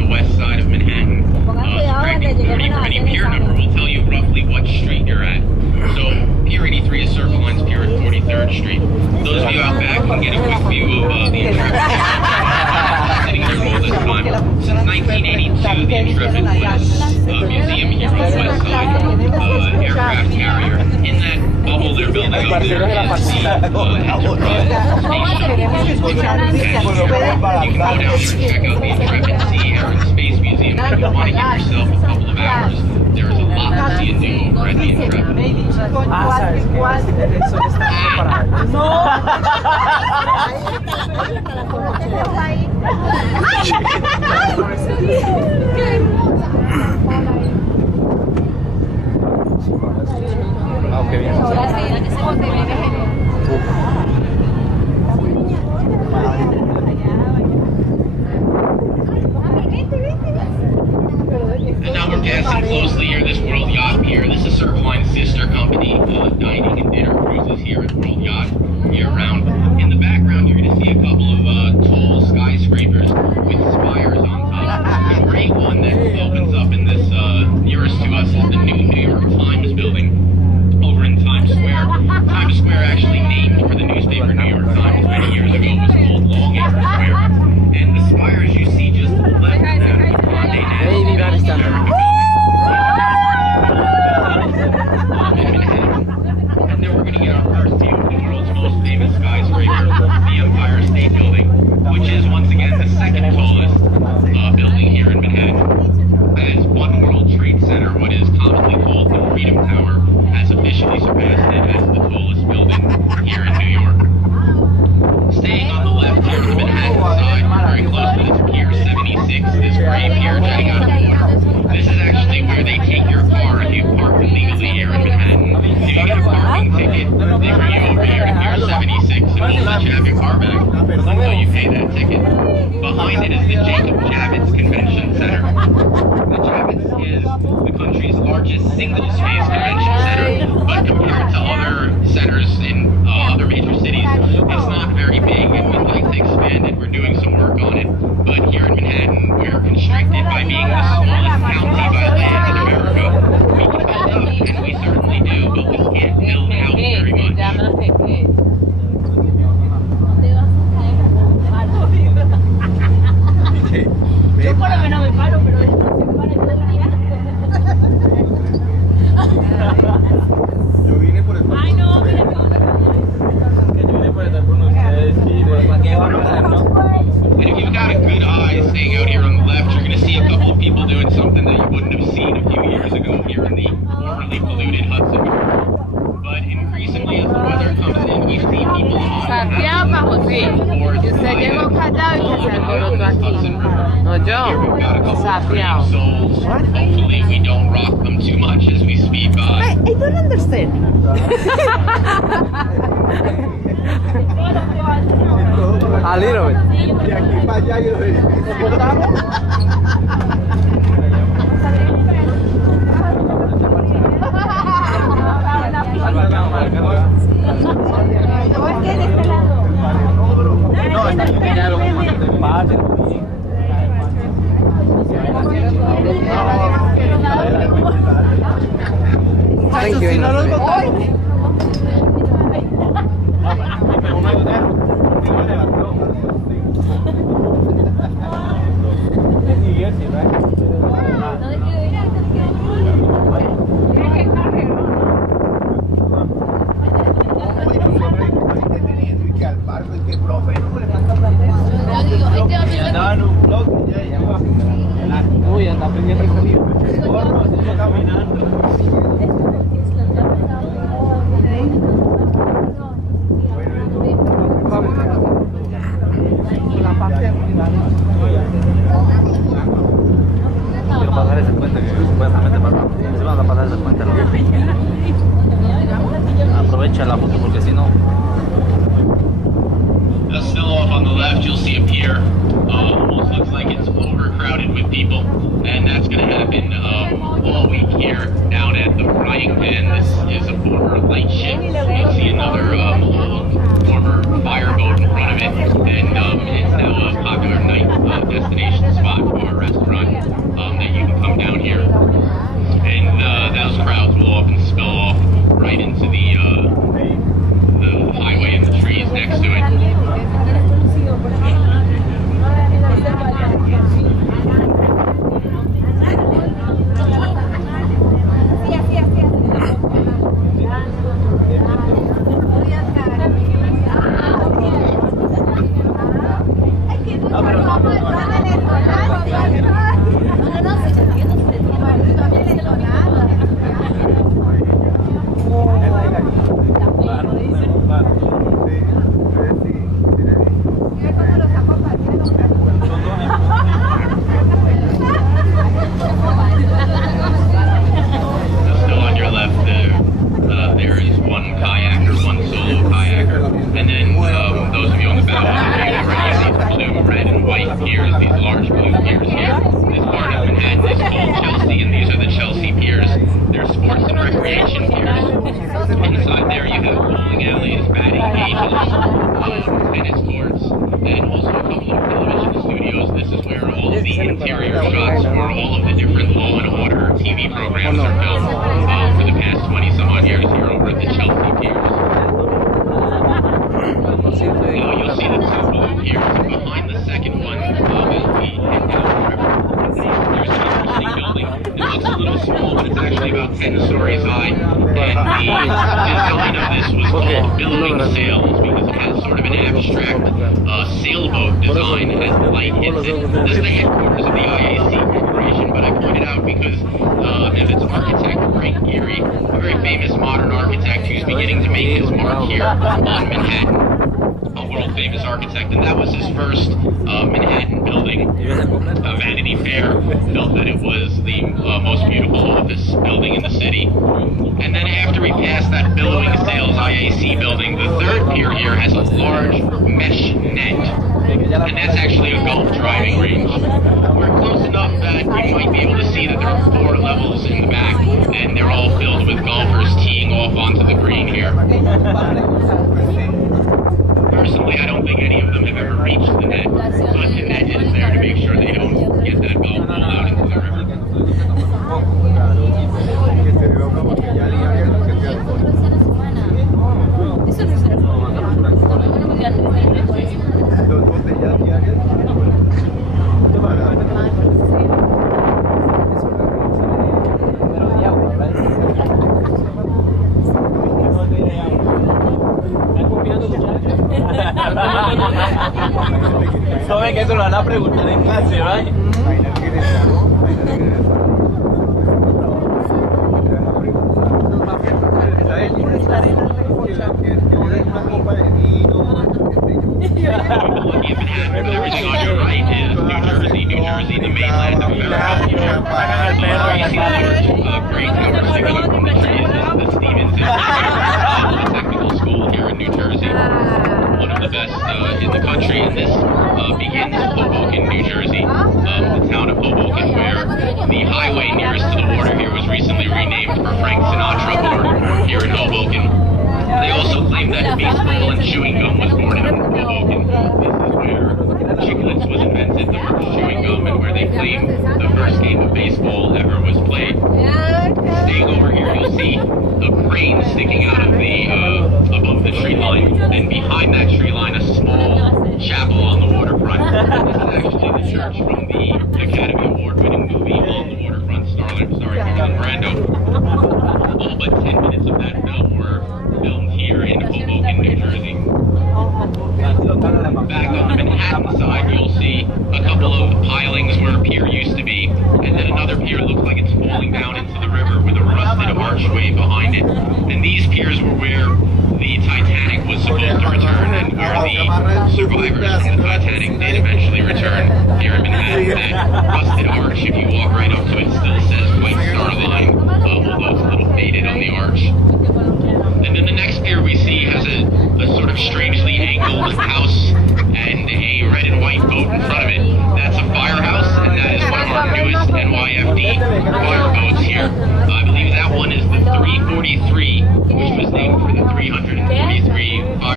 on the west side of Manhattan. Subtracting 40 from any pier number will tell you roughly what street you're at. So Pier 83 is Circle Line's pier at 43rd Street. Those of you out back can get a quick view of the Intrepid sitting there all this time. Since 1982, the Intrepid was a museum here on the west side, aircraft carrier. In that bubble they're building up there is the Enterprise Space Shuttle. You can go down there and check out the Intrepid Sea, Air, and Space Museum. If you want to give yourself a couple of hours, there is a lot to see and do over at the Intrepid. And now we're passing closely here this World Yacht Pier. This is Circle Line's sister company, dining and dinner cruises here at World Yacht year-round. In the background, you're going to see a couple of tall skyscrapers with spires on top. The great one that opens up in this nearest to us is the new New York Times building over in Times Square. Times Square actually named for the newspaper New York Times many years ago was called Long-Acre Square. And the spires you see just to the left of that are the Condé Nast American building. And then we're going to get our first view of the world's most famous skyscraper, the Empire State Building, which is once again the second tallest building here in Manhattan. As One World Trade Center, what is commonly called the Freedom Tower, has officially surpassed it as the tallest building here in New York. Staying on the left here to the Manhattan side, we're very close to this Pier 76, this gray pier jutting out of the water. This is actually where they take your car if you park illegally here in Manhattan. If you get a parking ticket, they bring you over here to Pier 76 and won't let you have your car back until you pay that ticket. Behind it is the Jacob Javits Convention Center. The Javits is the country's largest single-space convention center, but compared to other centers in other major cities, it's not very big, and we'd like to expand it. We're doing some work on it, but here in Manhattan, we're constricted by being the smallest county by land in America. We can build up, and we certainly do, but we can't build out very much. Yo por lo menos me paro, pero después se para todo el día. Yo vine por el tour. Ay, no, mira que Yo vine por el tour con ustedes y ¿para qué van a parar, no? And if you've got a good eye staying out here on the left, you're going to see a couple of people doing something that you wouldn't have seen a few years ago here in the formerly polluted Hudson River. But increasingly, as the weather comes in, we see people on Sapeaba, José. Y usted llegó callado y que se alborotó aquí. No, yo. Sapeaba. Hopefully, we don't rock them too much as we speed by. I don't understand. A little bit. De aquí para allá y los edificios. Thank you. Uy, anda aprendiendo el camino. Caminando. Quiero pasar ese puente que supuestamente pasamos. Si vamos a pasar ese puente, ¿no? Aprovecha la foto porque si no. Still off on the left, you'll see a pier. Almost looks like it's overcrowded with people, and that's going to happen all week here down at the Frying Pan. This is a former lightship. You'll see another former fireboat in front of it, and it's now a popular night destination spot for a restaurant that you can come down here. And those crowds will often spill off right into the highway and the trees next to it. Saben que eso lo van a preguntar en clase, ¿verdad? Everything on your right is New Jersey, the mainland of America. Great towers sticking up from the trees. This is the Stevens Technical School here in New Jersey. One of the best in the country. And this begins Hoboken, New Jersey, the town of Hoboken, where the highway nearest to the water here was recently renamed for Frank Sinatra Boulevard here in Hoboken. They also claim that baseball and chewing gum was born in Hoboken. This is where Chiclets was invented, the first chewing gum, and where they claim the first game of baseball ever was played. Staying over here, you'll see a crane sticking out of the above the tree line, and behind that tree line, a small chapel on the waterfront. This is actually the church from the Academy Award-winning movie On the Waterfront, starring Marlon Brando. All but 10 minutes of that film were filmed here in Hoboken, New Jersey. Back on the Manhattan side, you'll see a couple of pilings where a pier used to be, and then another pier looks like it's falling down into the river with a rusted archway behind it. And these piers were where the Titanic was supposed to return, and where the survivors from the Titanic did eventually return here in Manhattan. That rusted arch, if you walk right up to it, still says White Star Line, although it's a little faded on the arch. And then the next pier we see has a sort of strangely angled house and a red and white boat in front of it. That's a firehouse, and that is one of our newest NYFD fire boats here.